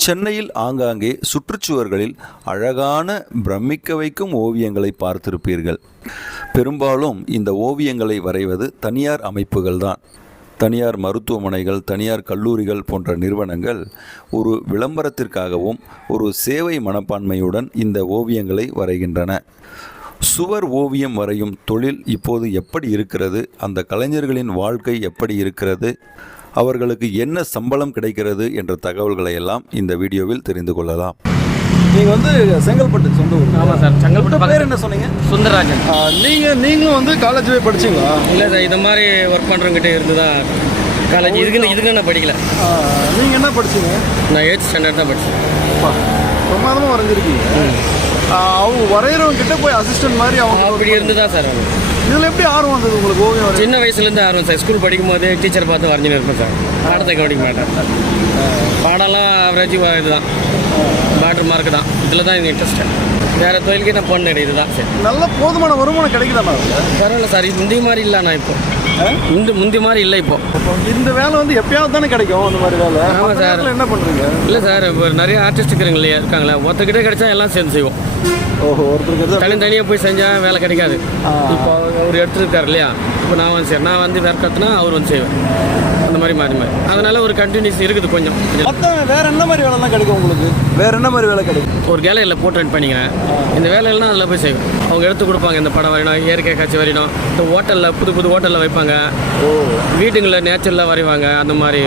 சென்னையில் ஆங்காங்கே சுற்றுச்சுவர்களில் அழகான பிரமிக்க வைக்கும் ஓவியங்களை பார்த்திருப்பீர்கள். பெரும்பாலும் இந்த ஓவியங்களை வரைவது தனியார் அமைப்புகள்தான். தனியார் மருத்துவமனைகள், தனியார் கல்லூரிகள் போன்ற நிறுவனங்கள் ஒரு விளம்பரத்திற்காகவும் ஒரு சேவை மனப்பான்மையுடன் இந்த ஓவியங்களை வரைகின்றன. சுவர் ஓவியம் வரையும் தொழில் இப்போது எப்படி இருக்கிறது, அந்த கலைஞர்களின் வாழ்க்கை எப்படி இருக்கிறது, அவர்களுக்கு என்ன சம்பளம் கிடைக்கிறது என்ற தகவல்களை எல்லாம் இந்த வீடியோவில் தெரிந்து கொள்ளலாம். நீங்கள் செங்கல்பட்டு சொந்த ஊர்? ஆமாம் சார், செங்கல்பட்டு. பேர் என்ன சொன்னீங்க? சுந்தரராஜன். நீங்களும் காலேஜ் போய் படிச்சிங்களா? இல்லை சார், இது மாதிரி ஒர்க் பண்ணுறவங்கிட்ட இருந்து தான் காலேஜ். இதுக்கு நான் படிக்கல. நீங்கள் என்ன படிச்சீங்க? நான் 8th ஸ்டாண்டர்ட் தான் படித்தேன். பிரமாதமாக வரைஞ்சிருக்கீங்க. அவங்க வரைகிறவங்க கிட்ட போய் அசிஸ்டன்ட் மாதிரி அவங்க அப்படி இருந்து தான் சார். அவங்க இதில் எப்படி ஆர்வம் வந்தது உங்களுக்கு ஓவியம்? சின்ன வயசுலேருந்து ஆர்வம் சார். ஸ்கூல் படிக்கும் போது டீச்சர் பார்த்து வரைஞ்சின்னு இருப்பேன் சார். பாடத்தை கவனிக்க மாட்டேன். பாடம்லாம் ஆவரேஜ் இதுதான், பேட்டர் மார்க் தான். இதில் தான் எனக்கு இன்ட்ரெஸ்ட்டு. வேறு தொழிலுக்கே நான் போன இது தான் சார். நல்ல போதுமான வருமானம் கிடைக்குதாண்ணா? பரவாயில்ல சார், இது முந்தி மாதிரி இல்லை. நான் இப்போ முந்தி மாதிரி இல்லை. இப்போ இந்த வேலை எப்பயாவது தானே கிடைக்கும் அந்த மாதிரி வேலை? ஆமாம் சார். என்ன பண்ணுறீங்க? இல்லை சார், இப்போ நிறைய ஆர்டிஸ்ட் இருக்காங்களே, ஒருத்தர்கிட்ட கிடைச்சா எல்லாம் சேர்ந்து செய்வோம். ஓஹோ, ஒருத்தருக்கு தனியாக போய் செஞ்சால் வேலை கிடைக்காது. இப்போ அவர் எடுத்துருக்காரு இல்லையா, இப்போ நான் வந்து வேறு கற்றுனா அவர் வந்து செய்வேன். அந்த மாதிரி மாறி அதனால ஒரு கண்டினியூஸ் இருக்குது கொஞ்சம். வேறு என்ன மாதிரி வேலைலாம் கிடைக்கும் உங்களுக்கு? வேறு என்ன மாதிரி வேலை கிடைக்கும்? ஒரு கேலரியில் போர்ட்ரேட் பண்ணிக்கிறேன். இந்த வேலையெல்லாம் அதில் போய் செய்வேன். அவங்க எடுத்து கொடுப்பாங்க. இந்த படம் வரையணும், இயற்கை காட்சி வரையணும். இந்த ஹோட்டலில் புது ஹோட்டலில் வைப்பாங்க. வீட்டுங்களில் நேச்சரில் வரைவாங்க. அந்த மாதிரி.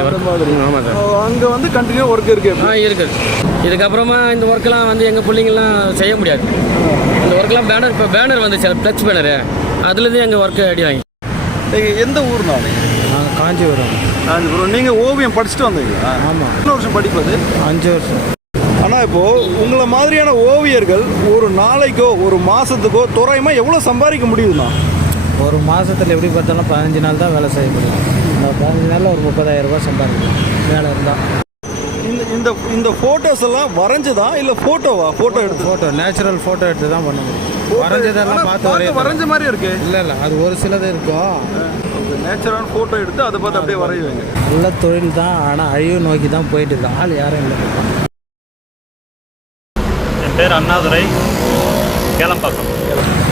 ஆமாம் சார். அங்கே கண்டினியூ ஒர்க் இருக்குது? இருக்குது. இதுக்கப்புறமா இந்த ஒர்க்கெலாம் எங்கள் பிள்ளைங்கள்லாம் செய்ய முடியாது. இந்த ஒர்க்கெலாம் பேனர் வந்துச்சு, டச் பேனரு. அதுலேருந்து எங்கள் ஒர்க்கு அடி வாங்கி. நீங்கள் எந்த ஊர்னா? நாங்கள் காஞ்சிபுரம். நீங்கள் ஓவியம் படிச்சுட்டு வந்தீங்களா? ஆமாம். எத்தனை வருஷம் படிப்பது? 5 வருஷம். ஆனால் இப்போது உங்களை மாதிரியான ஓவியர்கள் ஒரு நாளைக்கோ ஒரு மாதத்துக்கோ தோராயமாக எவ்வளோ சம்பாதிக்க முடியுதுண்ணா? ஒரு மாதத்தில் எப்படி பார்த்தாலும் 15 நாள் தான் வேலை செய்ய முடியும். இந்த 15 நாளில் ஒரு 30,000 ரூபாய் சம்பாதிக்கலாம் வேலை இருந்தால். இந்த ஃபோட்டோஸ் எல்லாம் வரைஞ்சதா இல்லை ஃபோட்டோ எடுத்து நேச்சுரல் ஃபோட்டோ எடுத்து தான் பண்ண முடியும். வரைஞ்சதெல்லாம் பார்த்து வரைஞ்ச மாதிரி இருக்கு. இல்லை, அது ஒரு சிலது இருக்கும். நேச்சுரல் ஃபோட்டோ எடுத்து அதை பார்த்து அப்படியே வரையுவாங்க. நல்ல தொழில் தான், ஆனால் அழிவு நோக்கி தான் போயிட்டு இருக்கு. ஆள் யாரும் இல்லை. என் பேர் அண்ணாதுரை, கேளம்பாக்கம்.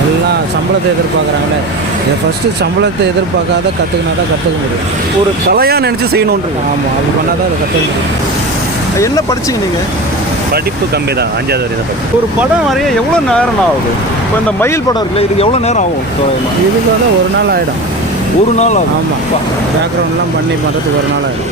எல்லாம் சம்பளத்தை எதிர்பார்க்குறாங்களே. இதை ஃபஸ்ட்டு சம்பளத்தை எதிர்பார்க்காத கற்றுக்கினா தான் கற்றுக்க முடியும். ஒரு கலையாக நினச்சி செய்யணுன்றது. ஆமாம், அது பண்ணால் தான் அதை கற்றுக்க முடியும். என்ன படிச்சிங்க நீங்கள்? படிப்பு கம்மி தான், 5வது வரை தான் படிப்பு. ஒரு படம் வரைய எவ்வளோ நேரம் ஆகுது? இப்போ இந்த மயில் படம் இருக்குல்ல, இதுக்கு எவ்வளோ நேரம் ஆகும்? இதுக்கு 1 நாள் ஆகிடும். 1 நாள் ஆகும்? ஆமாம், பேக்ரவுண்ட்லாம் பண்ணி பண்ணுறதுக்கு 1 நாள் ஆகிடும்.